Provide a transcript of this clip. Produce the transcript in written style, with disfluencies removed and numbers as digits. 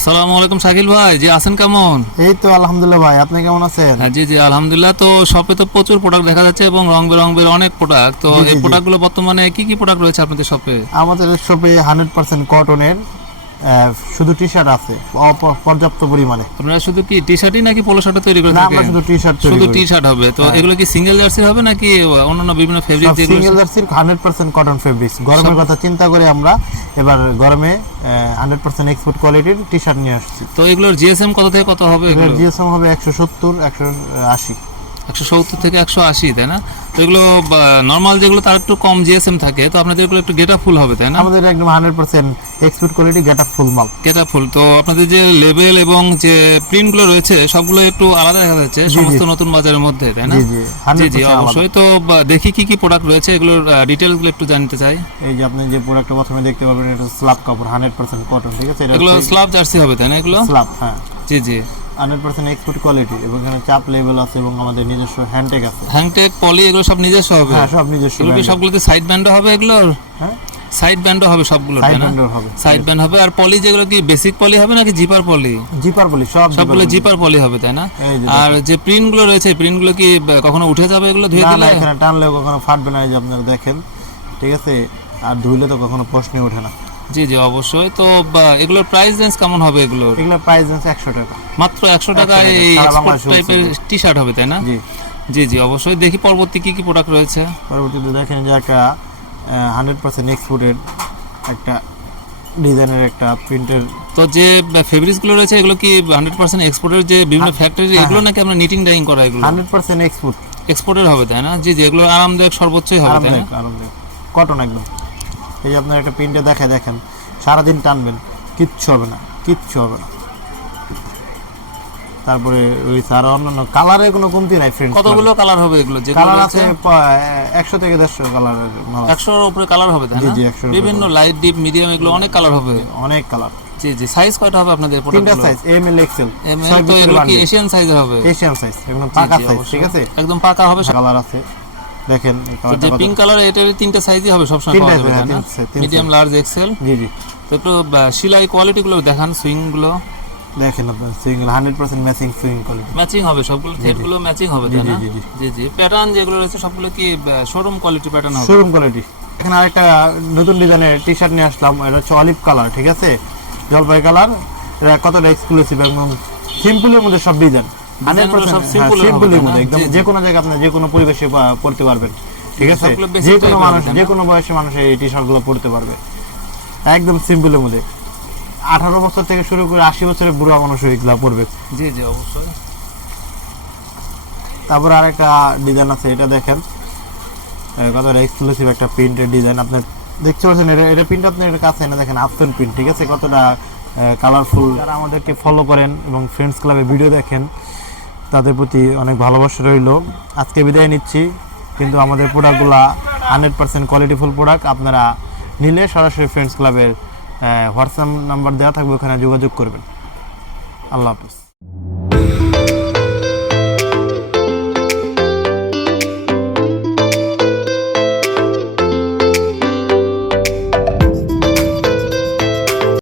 আসসালামু আলাইকুম শাকিল ভাই, জি আছেন কেমন? এই তো আলহামদুলিল্লাহ ভাই, আপনি কেমন আছেন? হ্যাঁ, জি জি আলহামদুলিল্লাহ। তো শপে তো প্রচুর প্রোডাক্ট দেখা যাচ্ছে এবং রং বেরঙের অনেক প্রোডাক্ট। তো জি, জি, এই জি। প্রোডাক্টগুলো বর্তমানে কি কি প্রোডাক্ট রয়েছে আপনাদের শপে? আমাদের শপে 100% কটনের শুধু টি শার্ট আছে পর্যাপ্ত পরিমাণে। আপনারা শুধু কি টি শার্টই নাকি পোলো শার্টও তৈরি করে না, থাকেন? আমরা শুধু টি শার্ট তৈরি শুধু করি। টি শার্ট হবে। তো হ্যাঁ। এগুলো কি সিঙ্গেল জার্সি হবে নাকি অন্যান্য বিভিন্ন ফেব্রিক সব যেগুলো? সিঙ্গেল জার্সির 100% কটন ফেব্রিক্স। গরমের কথা চিন্তা করে আমরা এবার গরমে 100% এক্সপোর্ট কোয়ালিটির টি শার্ট নিয়ে আসছি। তো এগুলোর জিএসএম কত থেকে কত হবে? এগুলোর জিএসএম হবে 170, 180। 170 থেকে 180, তাই না? তো এগুলো নর্মাল যেগুলো তার একটু কম জিএসএম থাকে, তো আপনাদের এগুলো একটু গেটা ফুল হবে, তাই না? আমাদের একদম 100% এক্সপোর্ট কোয়ালিটি গেট আপ ফুল মাল। গেটা ফুল। তো আপনাদের যে লেবেল এবং যে প্রিন্টগুলো রয়েছে সবগুলো একটু আলাদা দেখা যাচ্ছে সমস্ত নতুন বাজারের মধ্যে, তাই না? জি জি, জি জি 100% অবশ্যই। তো দেখি কি কি প্রোডাক্ট রয়েছে, এগুলোর ডিটেইলসগুলো একটু জানতে চাই। এই যে আপনি যে প্রোডাক্টটা প্রথমে দেখতে পাবেন, এটা স্ল্যাব কাপড় 100% কটন, ঠিক আছে? এগুলো স্ল্যাব জার্সি হবে, তাই না? এগুলো স্ল্যাব, হ্যাঁ, জি জি। 100% এক্সপোর্ট কোয়ালিটি এবং এখানে চাপ লেভেল আছে এবং আমাদের নিজস্ব হ্যান্ডটেক আছে। হ্যাংটেক পলি এগুলো সব নিজস্ব হবে? হ্যাঁ, সব নিজস্ব। এগুলো কি সবগুলোতে সাইড ব্যান্ডও হবে এগুলোর? হ্যাঁ, সাইড ব্যান্ডও হবে সবগুলো, সাইড তাই না? ব্যান্ডও হবে। সাইড ব্যান্ড হবে। আর পলি যেগুলো কি বেসিক পলি হবে নাকি জিপার পলি? জিপার বলি, সবগুলো জিপার পলি হবে, তাই না? এই যে আর যে প্রিন্টগুলো রয়েছে, প্রিন্টগুলো কি কখনো উঠে যাবে এগুলো ধুয়ে না না, দিলে? এখানে টানলেও কখনো ফাটবে না, এই যে আপনারা দেখেন, ঠিক আছে? আর ধুইলে তো কখনো প্রশ্নই ওঠে না। জি জি অবশ্যই। তো এগুলোর প্রাইস রেঞ্জ কেমন হবে এগুলোর? এগুলোর প্রাইস আছে 100 টাকা। মাত্র 100 টাকায় 100 টাকা, এই সারা এক্সপোর্ট বাংলাদেশে টাইপের টি শার্ট হবে, তাই না? জি। জি জি অবশ্যই। দেখি পরবর্তী কি কি প্রোডাক্ট রয়েছে। পরবর্তীতে দেখেন যে একটা 100% এক্সপোর্টেড একটা ডিজাইনের একটা প্রিন্টের। তো যে ফেব্রিক্সগুলো রয়েছে এগুলো কি 100% এক্সপোর্টের যে বিভিন্ন ফ্যাক্টরি এগুলো নাকি আমরা নিটিং ডাইং করা এগুলো? 100% এক্সপোর্ট, এক্সপোর্টের হবে, তাই না? জি জি। এগুলো আরামদায়ক সর্বোচ্চই হবে, তাই না? আরামদায়ক কটন একদম। এই যে আপনার একটা প্রিন্টে দেখেন, সারাদিন টানবেন, কিচ্ছু হবে না, কিচ্ছু হবে না। তারপরে ওই স্যার অন্যান্য কালারের কোনো কমতি নাই ফ্রেন্ড। কতগুলো কালার হবে এগুলো? যে কালার আছে 100 থেকে 150 কালারের। 100 এর উপরে কালার হবে, তাই জি না? জি, 100 বিভিন্ন লাইট ডিপ মিডিয়াম এগুলো অনেক কালার হবে। অনেক কালার। জি জি। সাইজ কয়টা হবে আপনাদের তিনটা প্রোডাক্টগুলো? Size, M L XL. ML. তো এগুলো কি এশিয়ান সাইজের হবে? এশিয়ান সাইজ, একদম পাকা জি, সাইজ, অবশ্যই। ঠিক আছে? একদম পাকা হবে। কালার আছে দেখেন, এই তো যে কালারটা পিঙ্ক কালার, এটার তিনটা সাইজই হবে সবসময় তিনটা পাওয়া যাবে, তাই না? তিন মিডিয়াম, লার্জ, এক্সেল। জি জি। তো একটু সেলাই কোয়ালিটি গুলো দেখান, সুইং গুলো। দেখেন আপনার swing 100% matching swing quality. Matching হবে সবগুলো, থ্রেড গুলো ম্যাচিং হবে, তাই না? জি, জি, জি জি। প্যাটার্ন যেগুলো রয়েছে সবগুলো কি শোরুম কোয়ালিটি প্যাটার্ন হবে? Showroom quality. এখানে আরেকটা নতুন ডিজাইনের টি শার্ট নিয়ে আসলাম, এটা হচ্ছে অলিভ কালার, ঠিক আছে? জলপাই কালার। এটা কতটা এক্সক্লুসিভ, একদম সিম্পলের মধ্যে সব ডিজাইন। 100% সিম্পলের মধ্যে, একদম যে কোনো জায়গায় আপনি যে কোনো পরিবেশে পড়তে পারবেন, ঠিক আছে? সবগুলো basic যে কোনো type-এর মানুষ, হবে, যে কোনো বয়সের মানুষ এই টি শার্ট গুলো পড়তে পারবে, একদম সিম্পলের মধ্যে। 18 বছর থেকে শুরু করে 80 বছরের বুড়া মানুষ এগুলো পড়বে। জি জি অবশ্যই। তারপর আরেকটা ডিজাইন আছে, এটা দেখেন কতটা এক্সক্লুসিভ একটা প্রিন্টের ডিজাইন। আপনার দেখতে পাচ্ছেন, এটা প্রিন্ট আপনার কাছে এনে দেখেন, আফসান প্রিন্ট, ঠিক আছে? কতটা কালারফুল। যারা আমাদেরকে ফলো করেন এবং ফ্রেন্ডস ক্লাবে ভিডিও দেখেন, তাদের প্রতি অনেক ভালোবাসা রইল। আজকে বিদায় নিচ্ছি, কিন্তু আমাদের প্রোডাক্টগুলো 100% কোয়ালিটিফুল প্রোডাক্ট। আপনারা নিলে সরাসরি ফ্রেন্ডস ক্লাবের হোয়াটসঅ্যাপ নাম্বার দেওয়া থাকবে, ওখানে যোগাযোগ করবেন। আল্লাহ হাফিজ।